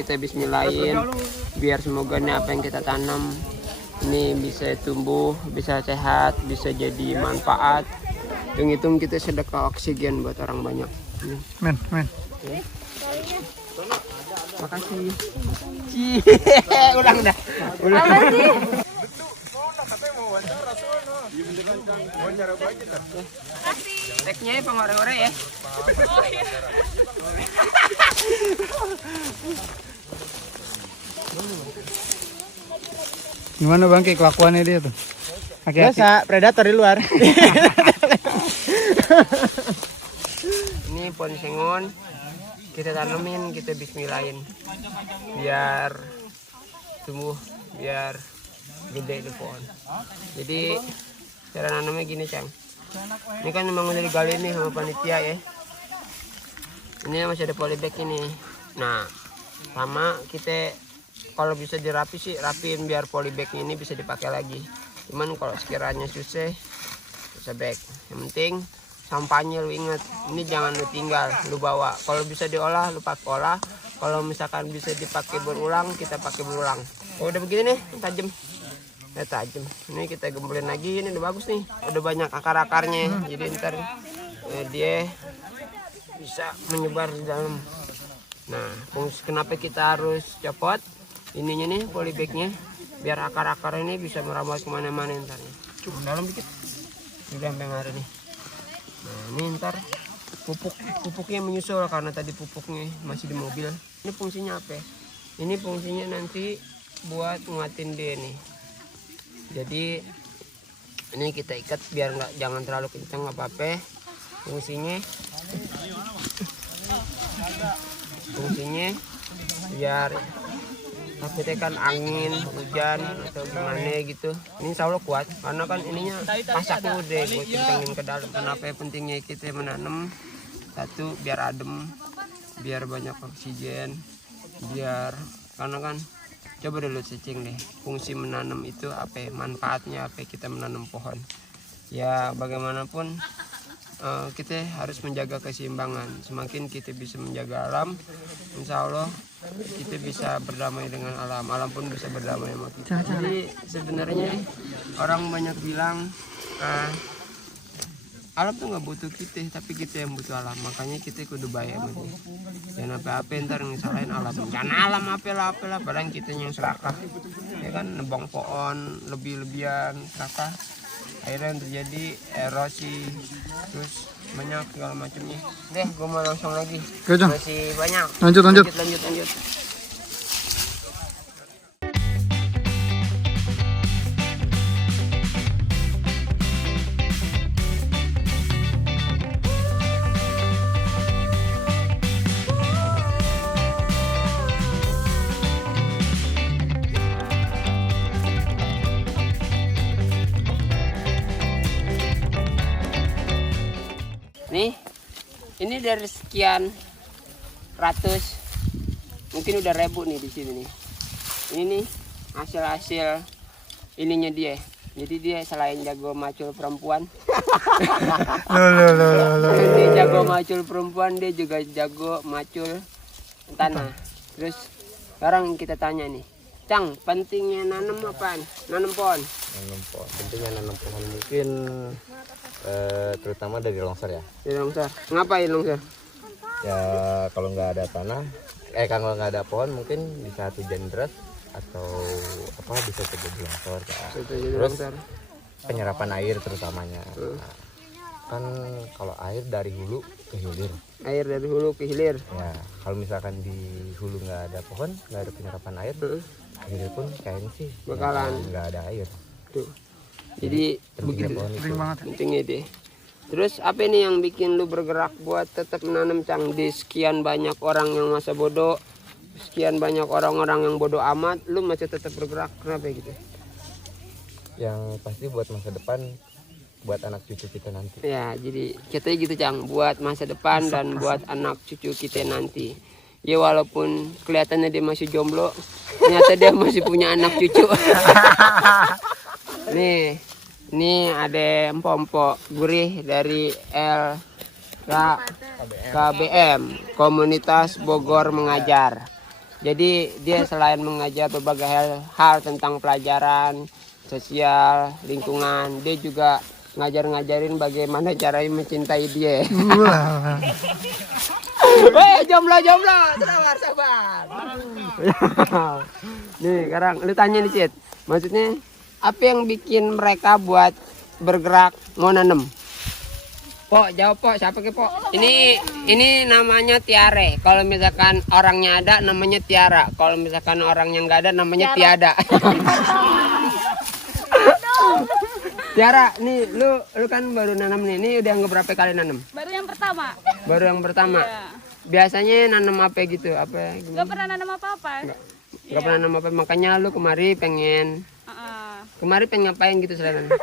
kita bismillahin biar semoga nih apa yang kita tanam ini bisa tumbuh, bisa sehat, bisa jadi manfaat. Hitung-hitung kita sedekah oksigen buat orang banyak. Men. Ya. Makasih. Ulang dah. Ulang. Teknya pengore-ore ya. Oh iya. Gimana Bang kelakuannya dia tuh? Biasa predator di luar. Ini pohon sengon kita tanemin, kita bismillahin biar tumbuh, biar gede di pohon. Jadi cara nanamnya gini Cang, ini kan memang udah digali nih sama panitia ya. Ini masih ada polybag ini. Nah sama kita kalau bisa dirapi sih rapiin biar polybagnya ini bisa dipakai lagi. Cuman kalau sekiranya susah bisa bag. Yang penting sampahnya lu inget, ini jangan lu tinggal, lu bawa. Kalau bisa diolah, lu pakai olah. Kalau misalkan bisa dipakai berulang, kita pakai berulang. Oh, udah begini nih, tajam. Tajam. Ini kita gembulin lagi, ini udah bagus nih. Udah banyak akar-akarnya, jadi ntar dia bisa menyebar di dalam. Nah, fungsi kenapa kita harus copot ininya nih, polybagnya, biar akar-akar ini bisa merambat kemana-mana ntar. Cukup dalam dikit. Udah sampai ngari nih. Nah ini ntar pupuknya menyusul karena tadi pupuknya masih di mobil. Ini fungsinya apa? Ini fungsinya nanti buat nguatin dia nih. Jadi ini kita ikat biar jangan terlalu kencang apa-apa. Fungsinya biar takutnya kan angin, hujan atau gimana gitu. Ini insya Allah kuat karena kan ininya masaknya udah gue kencengin ke dalam. Kenapa pentingnya kita menanam? Satu biar adem, biar banyak oksigen, biar karena kan coba dulu cicing deh fungsi menanam itu apa? Manfaatnya apa? Kita menanam pohon. Ya bagaimanapun kita harus menjaga keseimbangan. Semakin kita bisa menjaga alam, insya Allah kita bisa berdamai dengan alam. Alam pun bisa berdamai sama kita. Jadi sebenarnya orang banyak bilang alam tuh nggak butuh kita, tapi kita yang butuh alam. Makanya kita kudu baik sama dia. Jangan apa-apa ntar ngesalahin alam. Jangan alam apalah. Padahal kita yang serakah. Ya kan nebang pohon lebih-lebihan serakah. Akhirnya yang terjadi erosi, terus banyak segala macamnya. Deh, gue mau langsung lagi. Masih banyak. Lanjut. Lanjut. Nih, ini dari sekian ratus, mungkin udah ribu nih di sini nih. Ini nih hasil ininya dia. Jadi dia selain jago macul perempuan, dia jago macul perempuan, dia juga jago macul tanah. Terus sekarang kita tanya nih, Cang, pentingnya nanam apaan? Nanam pohon. Pentingnya nanam pohon mungkin terutama dari longsor ya. Dari longsor. Ngapain longsor? Ya kalau nggak ada tanah, kalau nggak ada pohon mungkin di saat hujan deras atau apa bisa terjadi longsor. Terus penyerapan air terutamanya. Nah, kan kalau air dari hulu ke hilir. Air dari hulu ke hilir. Ya kalau misalkan di hulu nggak ada pohon, nggak ada penyerapan air, hilir pun kayaknya sih bakalan nggak ada air. Tuh. Jadi begitu Penting banget. pentingnya deh. Terus apa ini yang bikin lu bergerak buat tetap menanam Cang di sekian banyak orang yang masa bodoh, sekian banyak orang-orang yang bodoh amat, lu masih tetap bergerak? Kenapa gitu? Yang pasti buat masa depan, buat anak cucu kita nanti. Ya, jadi katanya gitu Cang, buat masa depan dan buat anak cucu kita nanti. Ya walaupun kelihatannya dia masih jomblo, ternyata dia masih punya anak cucu. Nih ada empompo gurih dari KBM, Komunitas Bogor Mengajar. Jadi dia selain mengajar berbagai hal tentang pelajaran, sosial, lingkungan, dia juga ngajarin bagaimana cara mencintai dia. Wah. Weh, jomblo, sabar. Nih, sekarang lu tanya nih, Cid. Maksudnya apa yang bikin mereka buat bergerak mau nanam? Pok, jawab Pok, siapa ke Pok? Ini namanya Tiare. Kalau misalkan orangnya ada namanya Tiara. Kalau misalkan orangnya nggak ada namanya Tiada. Tiara, nih lu kan baru nanam nih. Ini udah berapa kali nanam? Baru yang pertama. Baru yang pertama. Iya. Biasanya nanam apa gitu? Apa? Gak pernah nanam apa-apa. Gak pernah nanam apa. Makanya lu kemari pengen ngapain gitu selain nanam?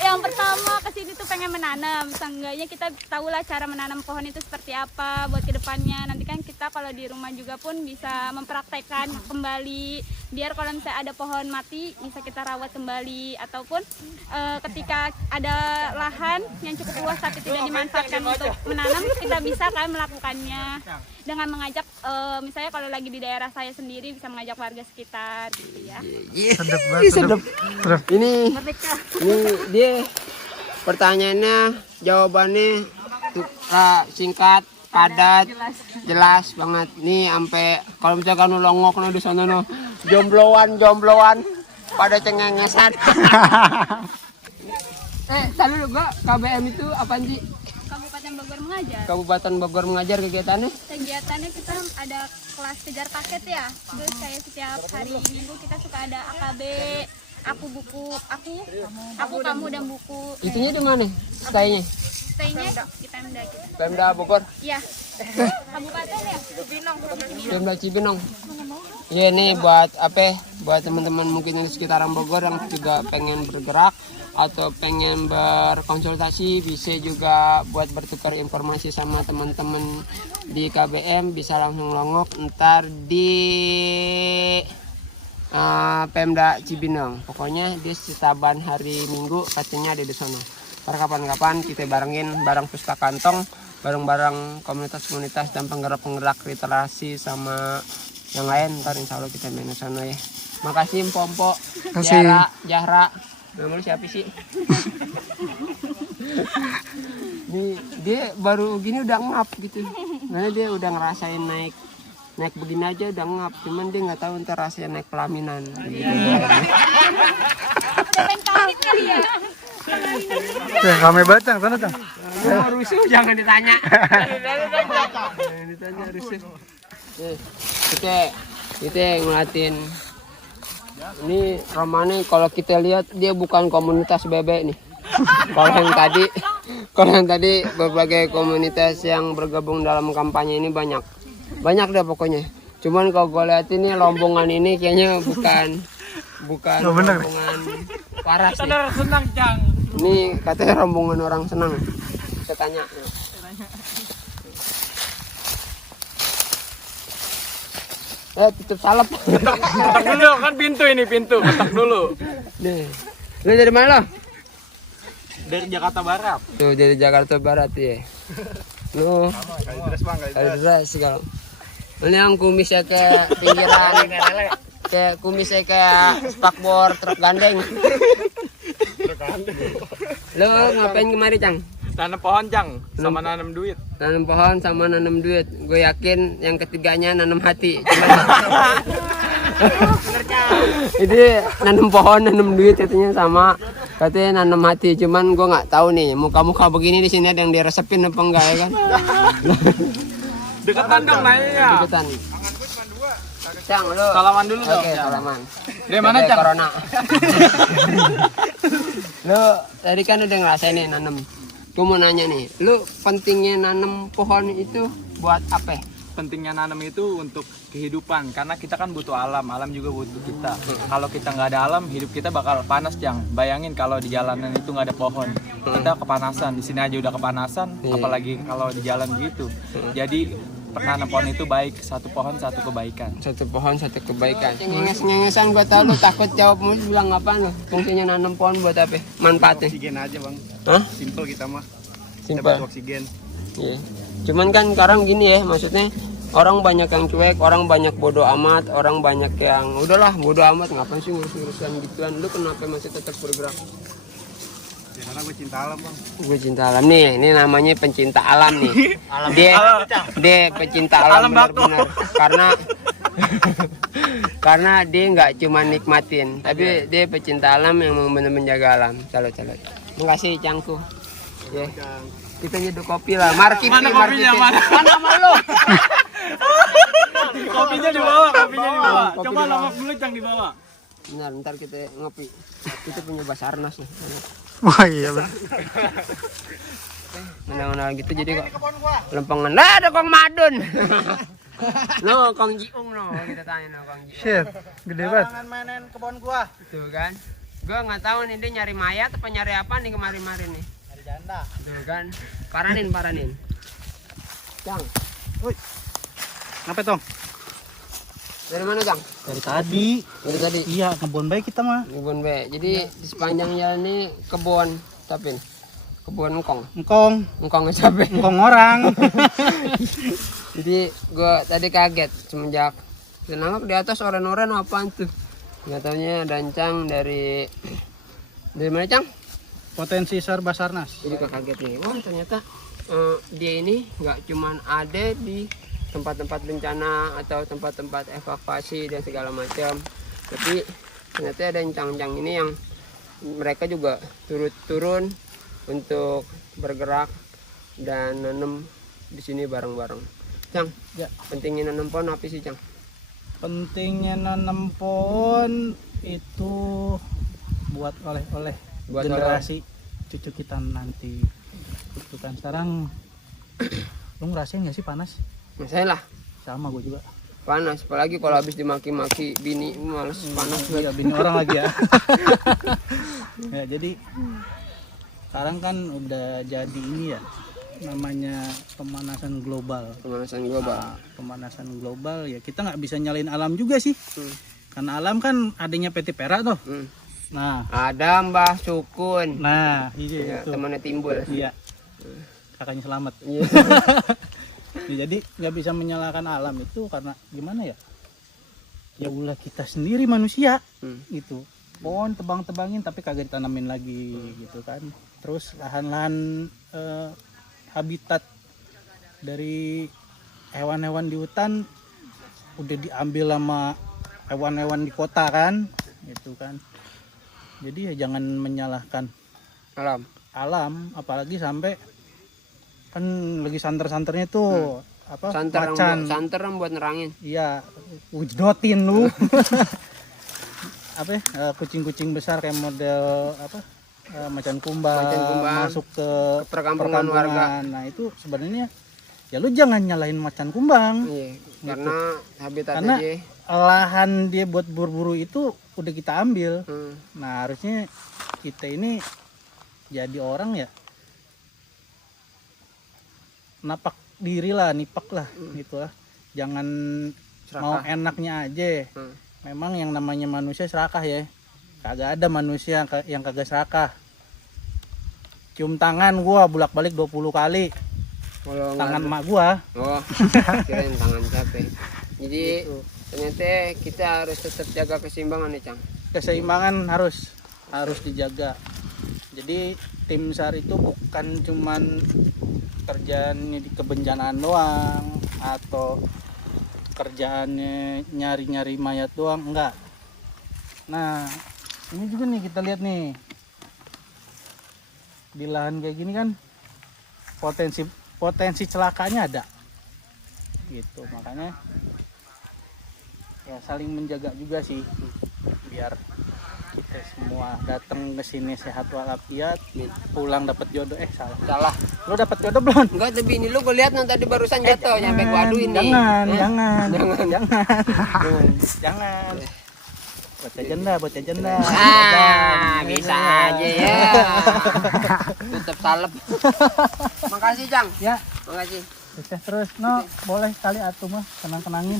Yang pertama kesini tuh pengen menanam. Seenggaknya kita tahulah cara menanam pohon itu seperti apa buat kedepannya. Nanti kan kita kalau di rumah juga pun bisa mempraktekkan kembali. Biar kalau misalnya ada pohon mati bisa kita rawat kembali. Ataupun ketika ada lahan yang cukup luas tapi tidak dimanfaatkan untuk menanam, kita bisa kan melakukannya dengan mengajak misalnya kalau lagi di daerah saya sendiri bisa mengajak warga sekitar gitu ya. Sedap banget. Sedap. Ini dia pertanyaannya, jawabannya singkat, padat, jelas banget. Nih sampai kalau misalkan lu longok no di sana no, jombloan pada cengengesan. Tadi lu gua KBM itu apaan sih? Kabupaten Bogor mengajar. Kabupaten Bogor mengajar kegiatannya? Kegiatannya kita ada kelas kejar paket ya. Terus kayak setiap hari Minggu kita suka ada AKB, aku kamu dan buku. Itunya di mana? Stay-nya? Stay-nya di Pemda kita. Pemda Bogor. Iya. Kabupaten ya? Pemda Cibinong. Iya nih buat apa? Buat teman-teman mungkin di sekitaran Bogor yang juga pengen bergerak atau pengen berkonsultasi, bisa juga buat bertukar informasi sama teman-teman di KBM, bisa langsung longok ntar di Pemda Cibinong. Pokoknya di setaban hari Minggu katanya ada di sana. Kapan-kapan kita barengin bareng Pustaka Kantong, bareng-bareng komunitas-komunitas dan penggerak-penggerak literasi sama yang lain. Ntar insya Allah kita main di sana ya. Makasih Mpompo, Jahra. Nama lu siapa sih? Nih dia baru gini udah ngap gitu. Karena dia udah ngerasain naik begini aja udah ngap. Cuman dia nggak tahu ntar rasanya naik pelaminan. Gitu. Rame batang sana tang. Rusuh jangan ditanya. Jangan ditanya rusuh. Kita ngeliatin. Ini Romane kalau kita lihat dia bukan komunitas bebek nih. Kalau yang tadi berbagai komunitas yang bergabung dalam kampanye ini banyak deh pokoknya. Cuman kalau gue lihat ini rombongan ini kayaknya bukan rombongan waras nih. Senang Cang. Ini katanya rombongan orang senang. Kita tanya. Tutup salep. Ketak dulu kan pintu, ketak dulu. Nih. Lu dari mana lo? Dari Jakarta Barat. Tuh dari Jakarta Barat ya. Lu Kalideres kalau. Ini yang kumisnya kayak pinggiran. Kayak kumisnya kayak spakbor truk gandeng. Lu ngapain kemari, Cang? Tanam pohon Cang, sama nanam duit. Nanam pohon sama nanam duit. Gue yakin yang ketiganya nanam hati. Ini nanam pohon, nanam duit katanya sama. Katanya nanam hati. Cuman gue nggak tahu nih muka-muka begini di sini ada yang diresepin apa enggak ya kan? Deketan dong nanya. Deketan. Cang, lu Salaman dulu dong. Oke, salaman. Dari mana Cang? Corona. Lu tadi kan udah ngerasain nih nanam. Gue mau nanya nih, lu pentingnya nanam pohon itu buat apa? Pentingnya nanam itu untuk kehidupan, karena kita kan butuh alam juga butuh kita. Kalau kita nggak ada alam, hidup kita bakal panas Cang. Bayangin kalau di jalanan itu nggak ada pohon, kita kepanasan. Di sini aja udah kepanasan, apalagi kalau di jalan gitu. Jadi penanam pohon itu baik, satu pohon satu kebaikan. Satu pohon satu kebaikan. Ngenges-ngengesan gue tau lu takut jawabmu bilang apaan lu? Fungsinya nanam pohon buat apa? Manfaatnya? Oksigen aja bang. Hah? Simple kita mah. Kita Simpel. butuh oksigen. Iya. Cuman kan sekarang gini ya, maksudnya Orang banyak yang cuek, orang banyak bodoh amat, orang banyak yang udahlah bodoh amat, ngapain sih ngurus-ngurusan gituan. Lu kenapa masih tetap bergerak? Ya, karena gue cinta alam bang. Gue cinta alam nih, ini namanya pencinta alam nih. Dia pecinta alam benar-benar. Karena dia nggak cuma nikmatin, tapi dia pecinta alam yang benar menjaga alam. Salut. Makasih Cangku. Ya. Kita nyeduh kopi lah. Mana kopinya? Mana malu? Kopinya di bawah. Coba lama dulu Cang di bawah. Benar, ntar kita ngopi. Kita punya Basarnas nih. Wah iya benar. Mana gitu jadi kok lempengan. Lah ada Kong Madun. No, Kong Jiung no. Kita tanya no Kong Jiung. Shit, gede banget. Jangan mainin kebun gua. Tuh kan. Gua nggak tahu nih dia nyari mayat apa nyari apa nih kemarin-kemarin nih. Nyari janda. Tuh kan. Paranin. Cang. Apa tong? Dari mana, Cang? Dari tadi. Dari tadi. Iya, kebun baik kita mah. Kebun be. Jadi di sepanjang jalan ini kebun tapi kebun engkong. Engkong capek. Engkong orang. Jadi gua tadi kaget semenjak nangkap di atas oren-oren apaan tuh. Nggak taunya dancang dari mana, Cang? Potensi SAR Basarnas. Jadi gua kaget nih. Wah, ternyata dia ini nggak cuman ada di tempat-tempat bencana atau tempat-tempat evakuasi dan segala macam, tapi ternyata ada encang-encang ini yang mereka juga turun untuk bergerak dan nanam di sini bareng-bareng. Cang, Ya. pentingnya nanam pohon apa sih, Cang? Pentingnya nanam pohon itu buat oleh-oleh Buat generasi cucu kita nanti. Itu kan sekarang lu ngerasain nggak sih panas? Masalah Sama gue juga. panas, apalagi kalau habis dimaki-maki bini males panas Iya, bini orang lagi ya. Ya jadi sekarang kan udah jadi ini ya, namanya pemanasan global. pemanasan global. Pemanasan global ya kita nggak bisa nyalain alam juga sih. Hmm. Karena alam kan adanya PT Pera tuh. Hmm. Nah, Ada Mbah Sukun, iya ya, itu. temannya Timbul. Iya. Kakaknya Selamat. Iya. Ya, jadi nggak bisa menyalahkan alam itu karena gimana ya? Ya ulah kita sendiri manusia Hmm. gitu. Pohon tebang-tebangin tapi kagak ditanamin lagi gitu kan. Terus lahan-lahan habitat dari hewan-hewan di hutan udah diambil sama hewan-hewan di kota kan, gitu kan. Jadi ya jangan menyalahkan alam, apalagi sampai kan lagi santer-santernya tuh apa Santer buat nerangin. iya ujotin lu apa ya kucing-kucing besar kayak model apa macan kumbang masuk ke Perkampungan warga. Nah itu sebenarnya ya lu jangan nyalahin macan kumbang Iya, karena habitat karena aja. lahan dia buat berburu itu udah kita ambil. Hmm. Nah harusnya kita ini jadi orang ya napak diri lah, nipak lah gitu lah. Jangan Serakah. mau enaknya aja. Memang yang namanya manusia serakah ya. Kagak ada manusia yang kagak serakah. Cium tangan gua bolak-balik 20 kali. Kalau Tangan emak gua. Oh, kirain tangan capek. Jadi Gitu. ternyata kita harus tetap jaga keseimbangan nih, Cang. Keseimbangan harus dijaga. Jadi tim SAR itu bukan cuman kerjaannya di kebencanaan doang atau kerjaannya nyari-nyari mayat doang, enggak. Nah ini juga nih kita lihat nih di lahan kayak gini kan potensi celakanya ada gitu, makanya ya saling menjaga juga sih biar kita semua datang ke sini sehat walafiat, pulang dapat jodoh. Salah. Lu dapat jodoh belum? Enggak, tapi ini lu gue lihat non tadi barusan jatuh nyampe gua aduin nih. Jangan. Bocah janda. Bisa aja ya. Tetap salep. Makasih, Cang. Ya, Makasih. sukses terus. No, boleh kali atuh mah kenang-kenangin.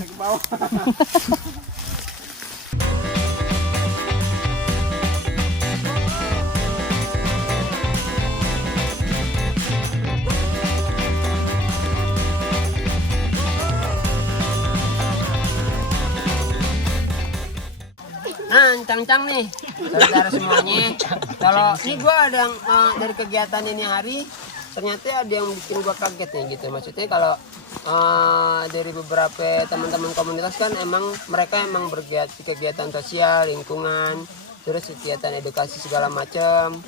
Cang-Cang nih, saudara semuanya. Kalau ini gue ada yang dari kegiatan ini hari, ternyata ada yang bikin gue kaget nih gitu. Maksudnya kalau dari beberapa teman-teman komunitas kan mereka emang bergiat kegiatan sosial, lingkungan, terus kegiatan edukasi segala macam.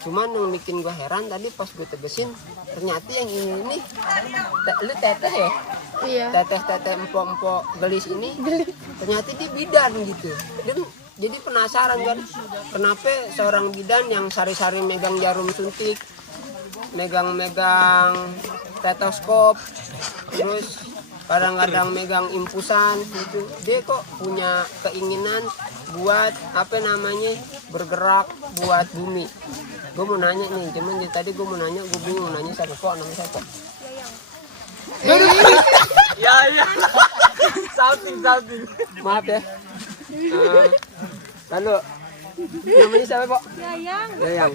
Cuman yang bikin gue heran tadi pas gue tegesin, ternyata yang ini lu teteh ya? Iya. Teteh empok-empok gelis ini ternyata dia bidan gitu. Dan jadi penasaran kan, kenapa seorang bidan yang sari-sari megang jarum suntik, megang stetoskop, terus kadang-kadang megang infusan gitu, dia kok punya keinginan buat bergerak buat bumi. Gue mau nanya nih, cuman tadi gue mau nanya, gue bingung mau nanya siapa kok, namanya siapa? Ya. Salting. Maaf ya. Lalu namanya siapa kok? Yayang.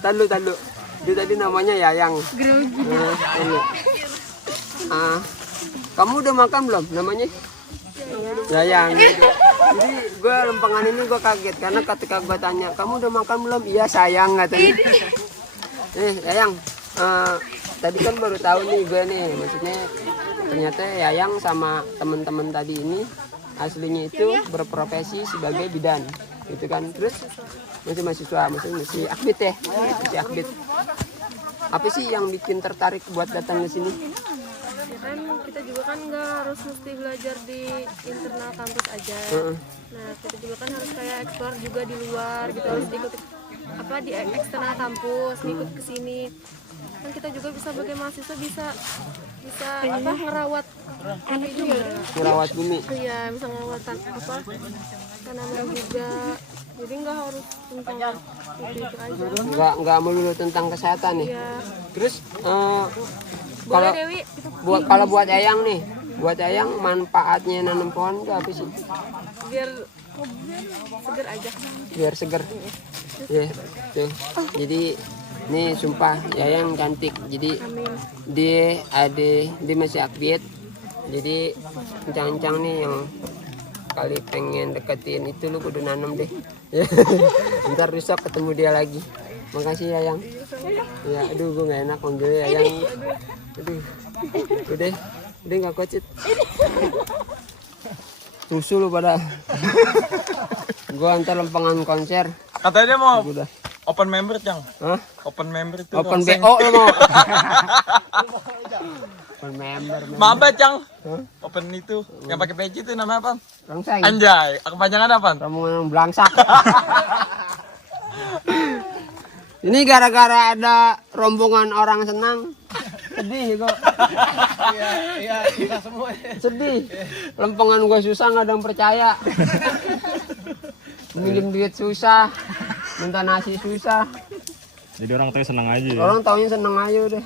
Talu. Dia tadi namanya Yayang. Kamu udah makan belum? Namanya? Yayang. Jadi gue lempengan ini gue kaget karena ketika gue tanya, kamu udah makan belum? Iya sayang katanya. Yayang. Tadi kan baru tahu nih gue nih, maksudnya ternyata Yayang sama teman-teman tadi ini aslinya itu berprofesi sebagai bidan, gitu kan. Terus masih mahasiswa, masih akbit ya, masih akbit. Apa sih yang bikin tertarik buat datang ke sini? Ya kan kita juga kan nggak harus mesti belajar di internal kampus aja. Nah kita juga kan harus kayak eksplor juga di luar gitu, harus ikut di eksternal kampus, ngikut ke sini. Kan kita juga bisa sebagai mahasiswa bisa ngerawat ini juga. Merawat bumi. Iya, bisa ngerawat tanaman juga. Jadi nggak harus tentang itu aja. Nggak melulu tentang kesehatan nih. Iya. Terus Boleh Dewi. kalau buat Yayang nih, buat Yayang manfaatnya nanam pohon itu apa sih? Biar seger aja. Biar seger. Ya, tuh. Jadi nih sumpah Yayang cantik. Jadi dia masih akbit. Jadi Cang-Cang nih yang kali pengen deketin itu lu kudu nanam deh. Ntar rusak ketemu dia lagi. Makasih Yayang. Ya, aduh gue nggak enak manggil Yayang. Aduh, udah nggak kocit. Susu lu pada. Gue antar lempengan konser. Katanya dia mau Udah. open member, Cang. Hah? Open member itu. Open rongseng. BO lu mau? Open member. Maba, Cang. Open itu yang pakai peci itu namanya apa? Rongseng. Anjay, kepanjangan apa? Rombongan belangsak. Ini gara-gara ada rombongan orang senang. Sedih kok. Iya semua. Sedih. Lempengan gua susah nggak ada yang percaya. Minjem duit susah, minta nasi susah. Jadi orang tuh senang aja ya. Orang taunya seneng aja udah.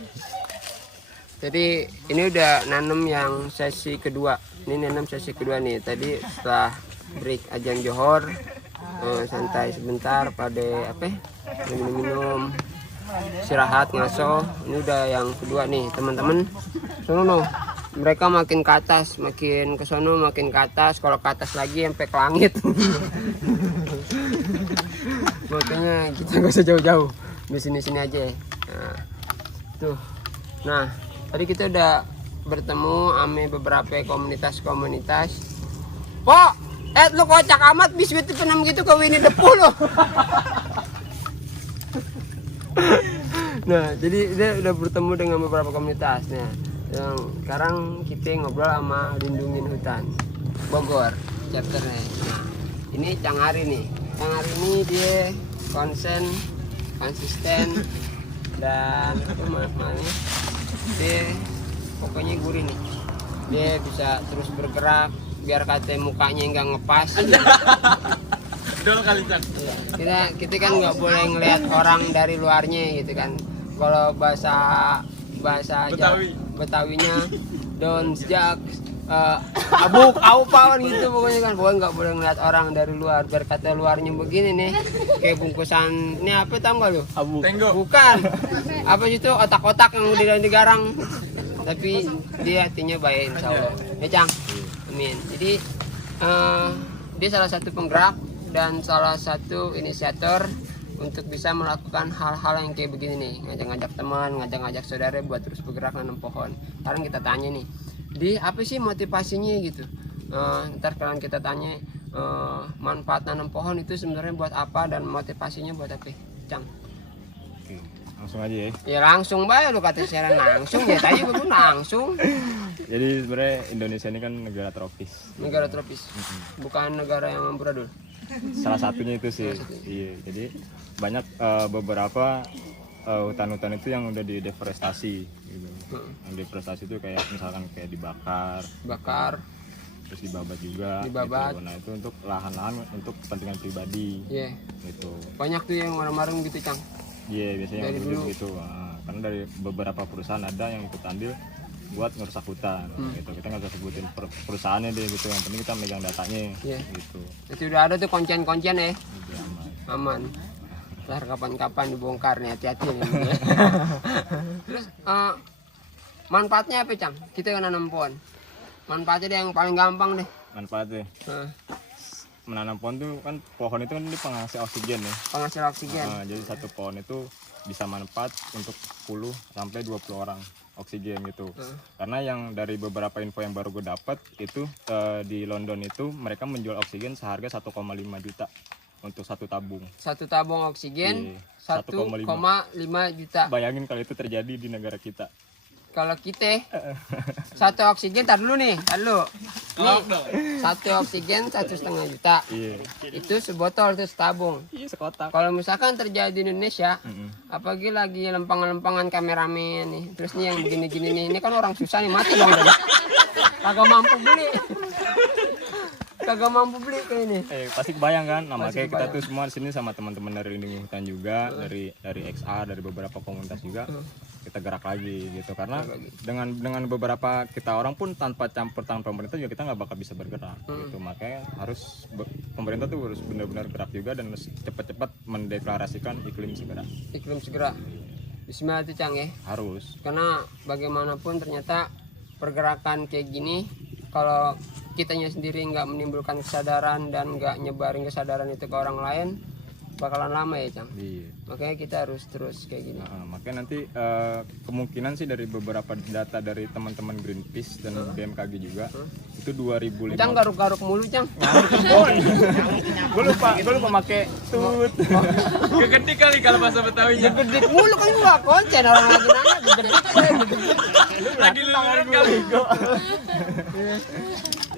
Jadi ini udah nanam yang sesi kedua. Ini nanam sesi kedua nih. Tadi setelah break azan johor, santai sebentar pada minum-minum, istirahat ngaso. Ini udah yang kedua nih teman-teman. Sono mereka makin ke atas, makin ke sono, makin ke atas. Kalau ke atas lagi sampai ke langit. Makanya kita gak usah jauh-jauh, di sini-sini aja. Nah, tuh. Nah, tadi kita udah bertemu sama beberapa komunitas. Kok, lu kocak amat biskuit penam gitu ke Winnie the Pooh lo. Nah, jadi dia udah bertemu dengan beberapa komunitas. Nah, yang sekarang kita ngobrol sama Lindungin Hutan Bogor chapternya. Nah, ini Cang Ari nih. Cang Ari ini dia konsisten dan dia pokoknya gurih nih. Dia bisa terus bergerak biar kata mukanya nggak ngepas. Dulu kali, Cang. Kita kan nggak boleh ngelihat orang dari luarnya gitu kan. Kalau bahasa Betawinya daun sejak abuk aupawan gitu pokoknya kan. Pokoknya nggak boleh ngeliat orang dari luar biar kata luarnya begini nih kayak bungkusan ini apa tau nggak lu? Abuk. Tenggo. Bukan apa itu otak-otak yang udah digarang tapi dia hatinya baik insya Allah ya Cang. Amin. Jadi dia salah satu penggerak dan salah satu inisiator untuk bisa melakukan hal-hal yang kayak begini nih, ngajak-ngajak teman, ngajak-ngajak saudara buat terus bergerak nanam pohon. Sekarang kita tanya nih, di apa sih motivasinya gitu? Ntar kalian kita tanya manfaat nanam pohon itu sebenarnya buat apa dan motivasinya buat apa, Cang? Oke, langsung aja ya. Ya langsung bae lu kata siaran langsung ya tadi gue langsung. Jadi sebenarnya Indonesia ini kan negara tropis. Negara tropis, bukan negara yang amburadul. Salah satunya itu sih. Iya, jadi banyak beberapa hutan-hutan itu yang udah dideforestasi gitu. Yang deforestasi itu kayak misalkan kayak Bakar, terus dibabat juga. Dibabat. Gitu. Nah, itu untuk lahan-lahan untuk kepentingan pribadi. iya. Gitu. Banyak tuh yang marah-marah gitu, Cang. Iya, biasanya Dari yang dulu. gitu. Nah, karena dari beberapa perusahaan ada yang ikut andil buat ngerusak hutan gitu. Kita nggak usah sebutin perusahaannya deh gitu. Yang penting kita megang datanya Iya. gitu. Jadi udah ada tuh kuncian-kuncian ya. Jadi aman. Aman. Ntar kapan-kapan dibongkar nih, hati-hati nih. Terus manfaatnya apa, Cang? Kita kan nanam pohon. Manfaatnya deh yang paling gampang deh. Manfaatnya Nah, menanam pohon tuh kan pohon itu kan dia penghasil oksigen ya. penghasil oksigen. Jadi satu pohon itu bisa manfaat untuk 10 sampai 20 orang oksigen gitu. Karena yang dari beberapa info yang baru gue dapat itu di London itu mereka menjual oksigen seharga 1,5 juta untuk satu tabung. Satu tabung oksigen Iya, 1,5 juta. Bayangin kalau itu terjadi di negara kita. Kalau kita satu oksigen, tar dulu nih, tar dulu. Nih, satu oksigen 1,5 juta. Iya. Itu sebotol, itu setabung. Iya, sekotak. Kalau misalkan terjadi di Indonesia, apalagi lagi lempang-lempangan kameramen nih, terus nih yang begini-gini nih, ini kan orang susah nih, mati dong. Kagak mampu beli. Kagak mampu beli kayak ini. Pasti kebayang kan? Nah, Pasti makanya kita kebayang. tuh semua di sini sama teman-teman dari Lindungi Hutan juga, dari XA, dari beberapa komunitas juga. Kita gerak lagi gitu karena dengan beberapa kita orang pun tanpa campur tangan pemerintah juga kita nggak bakal bisa bergerak gitu. Makanya harus pemerintah tuh harus benar-benar gerak juga dan harus cepat-cepat mendeklarasikan iklim segera. Iklim segera. Bismillah tuh, Cang ya. Harus. Karena bagaimanapun ternyata pergerakan kayak gini, kalau kitanya sendiri nggak menimbulkan kesadaran dan nggak nyebarin kesadaran itu ke orang lain, bakalan lama ya, Cang. Iya. Makanya kita harus terus kayak gini. Makanya nanti kemungkinan sih dari beberapa data dari teman-teman Greenpeace dan BMKG juga itu 2050. Cang garuk-garuk mulu, Cang. Gue lupa pakai tut. Kegede kali kalau bahasa Betawinya. Gede mulu kan gua konsen orang lagi nanya gede. Lagi luluran kali.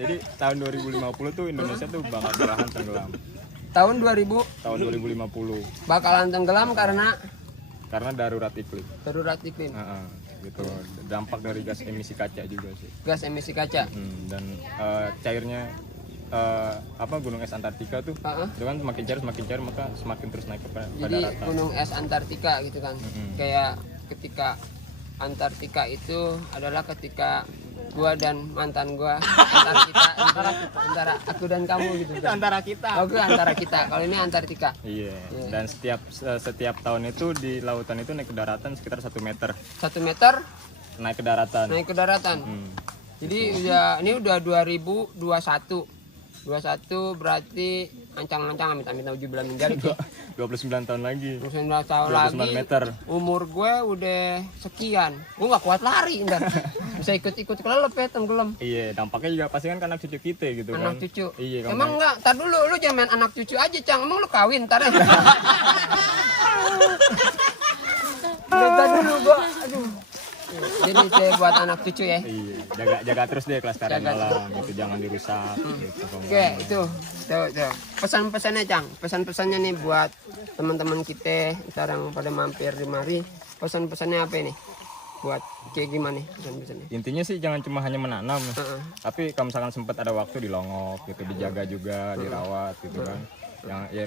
Jadi tahun 2050 tuh Indonesia tuh bakal belahan tenggelam. Tahun 2000 Tahun 2050 bakalan tenggelam karena darurat iklim. darurat iklim. Gitu. Dampak dari gas emisi kaca juga sih. Gas emisi kaca. Dan cairnya gunung es Antartika tuh itu kan semakin cair maka semakin terus naik ke Jadi daratan. gunung es Antartika gitu kan. Kayak ketika Antartika itu adalah ketika gua dan mantan gua Antartika antara aku dan kamu gitu kan. Antara kita. Oke, antara kita. Kalau ini Antartika. Iya. Dan setiap tahun itu di lautan itu naik ke daratan sekitar 1 meter 1 meter naik ke daratan. naik ke daratan. Jadi ini udah 2021. 21 berarti ancang-ancang amit-amit uji belah menjadi 29 tahun lagi. 29 tahun 29 lagi meter. umur gue udah sekian, gue nggak kuat lari ntar bisa ikut kelelep ya tenggelam. Iya, dampaknya juga pasti kan ke anak cucu kita gitu kan. Anak cucu. Iya, kan. Emang enggak, tar dulu lu jangan main anak cucu aja, Cang. Emang lu kawin ntar ya. Tar dulu gua, aduh. Jadi saya buat anak cucu ya. Iya, jaga terus deh kelestarian Jaga alam gitu, jangan dirusak gitu. Oke, itu. Tuh. Pesan-pesannya, Cang. Pesan-pesannya nih buat teman-teman kita ntar yang pada mampir di mari. Pesan-pesannya apa ini? Buat kayak gimana nih pesan-pesannya? Intinya sih jangan cuma hanya menanam, tapi kalau misalkan sempat ada waktu dilongok gitu, dijaga juga, dirawat gitu kan. Yang ya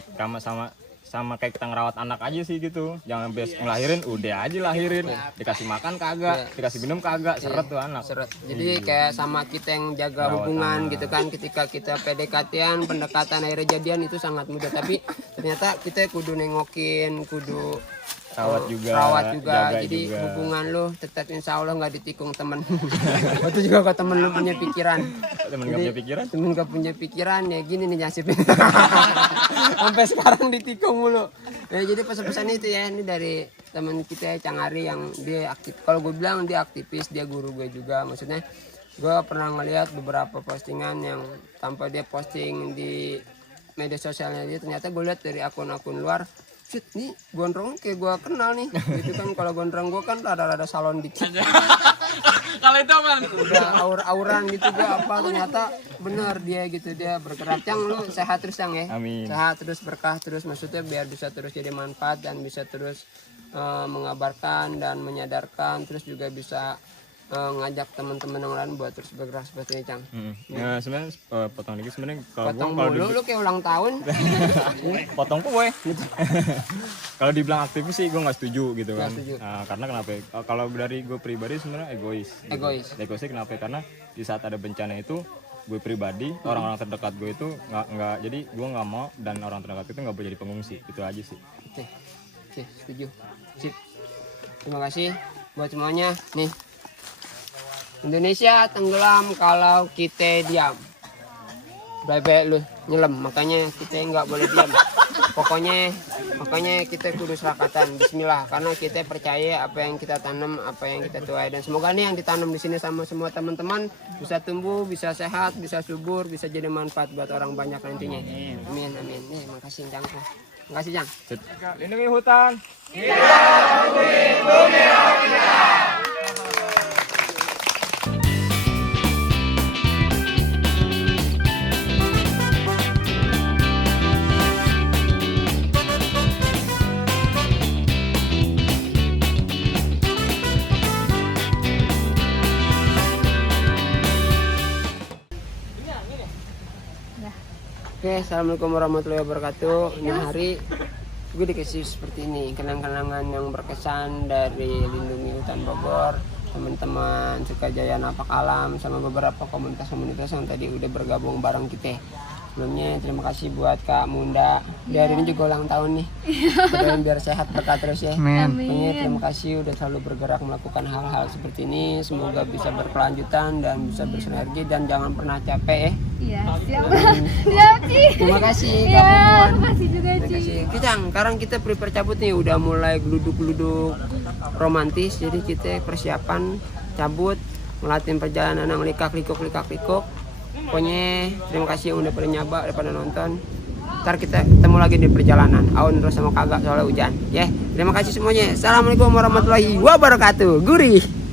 sama kayak kita ngerawat anak aja sih gitu. Jangan bias ngelahirin udah aja lahirin, dikasih makan kagak, dikasih minum kagak, seret tuh anak. Seret. Jadi kayak sama kita yang jaga hubungan gitu kan, ketika kita PDKT-an, pendekatan akhirnya jadian itu sangat mudah, tapi ternyata kita kudu nengokin, kudu rawat juga, jaga jadi juga. hubungan lu tetap insya Allah nggak ditikung temen. Itu juga kalau temen lu punya pikiran, Temen gak punya pikiran? temen gak punya pikiran ya gini nih nasibnya. Sampai sekarang ditikung mulu. Ya, jadi pesan-pesan itu ya, ini dari teman kita Cang Ari yang dia aktif. Kalau gue bilang dia aktivis, dia guru gue juga. Maksudnya gue pernah ngeliat beberapa postingan yang tanpa dia posting di media sosialnya dia, ternyata gue lihat dari akun-akun luar, shit nih gondrong kayak gue kenal nih gitu kan. Kalau gondrong gue kan rada-rada salon dikit. Kalau itu man. Udah aur-auran gitu gue apa, ternyata bener dia gitu, dia bergerak. Cang lu sehat terus Cang ya. Amin. Sehat terus, berkah terus, maksudnya biar bisa terus jadi manfaat dan bisa terus mengabarkan dan menyadarkan, terus juga bisa ngajak teman-teman yang lain buat terus bergerak seperti ini Cang. Ya sebenarnya potong dikit sebenarnya Potong kalau mulu lu kayak ulang tahun. potong kue. Kalau dibilang aktivis sih gue nggak setuju gitu kan. Nggak setuju. Nah, karena kenapa? Kalau dari gue pribadi sebenarnya egois. Gitu. Egoisnya kenapa? Karena di saat ada bencana itu gue pribadi, orang-orang terdekat gue itu nggak jadi gue nggak mau dan orang terdekat itu nggak boleh jadi pengungsi. Itu aja sih. Oke, setuju. Sip. Terima kasih buat semuanya. Nih, Indonesia tenggelam kalau kita diam. Baik-baik lu nyelam, makanya kita nggak boleh diam. Makanya kita kudu serakatan. Bismillah, karena kita percaya apa yang kita tanam, apa yang kita tuai, dan semoga nih yang ditanam di sini sama semua teman-teman bisa tumbuh, bisa sehat, bisa subur, bisa jadi manfaat buat orang banyak nantinya. Amin. Nih, makasih Cang. Makasih Cang. Lindungi hutan. Oke, assalamualaikum warahmatullahi wabarakatuh. Ini hari gue dikasih seperti ini, kenang-kenangan yang berkesan dari Lindungi Hutan Bogor, teman-teman Sukajaya Napak Alam, sama beberapa komunitas-komunitas yang tadi udah bergabung bareng kita. Sebelumnya terima kasih buat Kak Munda. Di hari ini juga ulang tahun nih. Doain biar sehat, berkah terus ya. Pokoknya terima kasih udah selalu bergerak melakukan hal-hal seperti ini. Semoga bisa berkelanjutan dan bisa bersinergi dan jangan pernah capek ya. Iya, siap. Siap, Ci. Terima kasih Kak Iya, Pumun. terima kasih juga, Terima Ci. kasih. Kijang, sekarang kita prepare cabut nih, udah mulai geluduk-geluduk romantis. Jadi kita persiapan cabut, ngeliatin perjalanan yang likak-likuk. Pokoknya terima kasih yang udah pada nyaba, udah pada nonton. Ntar kita ketemu lagi di perjalanan. Aun terus sama kagak soalnya hujan. Ya, terima kasih semuanya. Assalamualaikum warahmatullahi wabarakatuh. Gurih.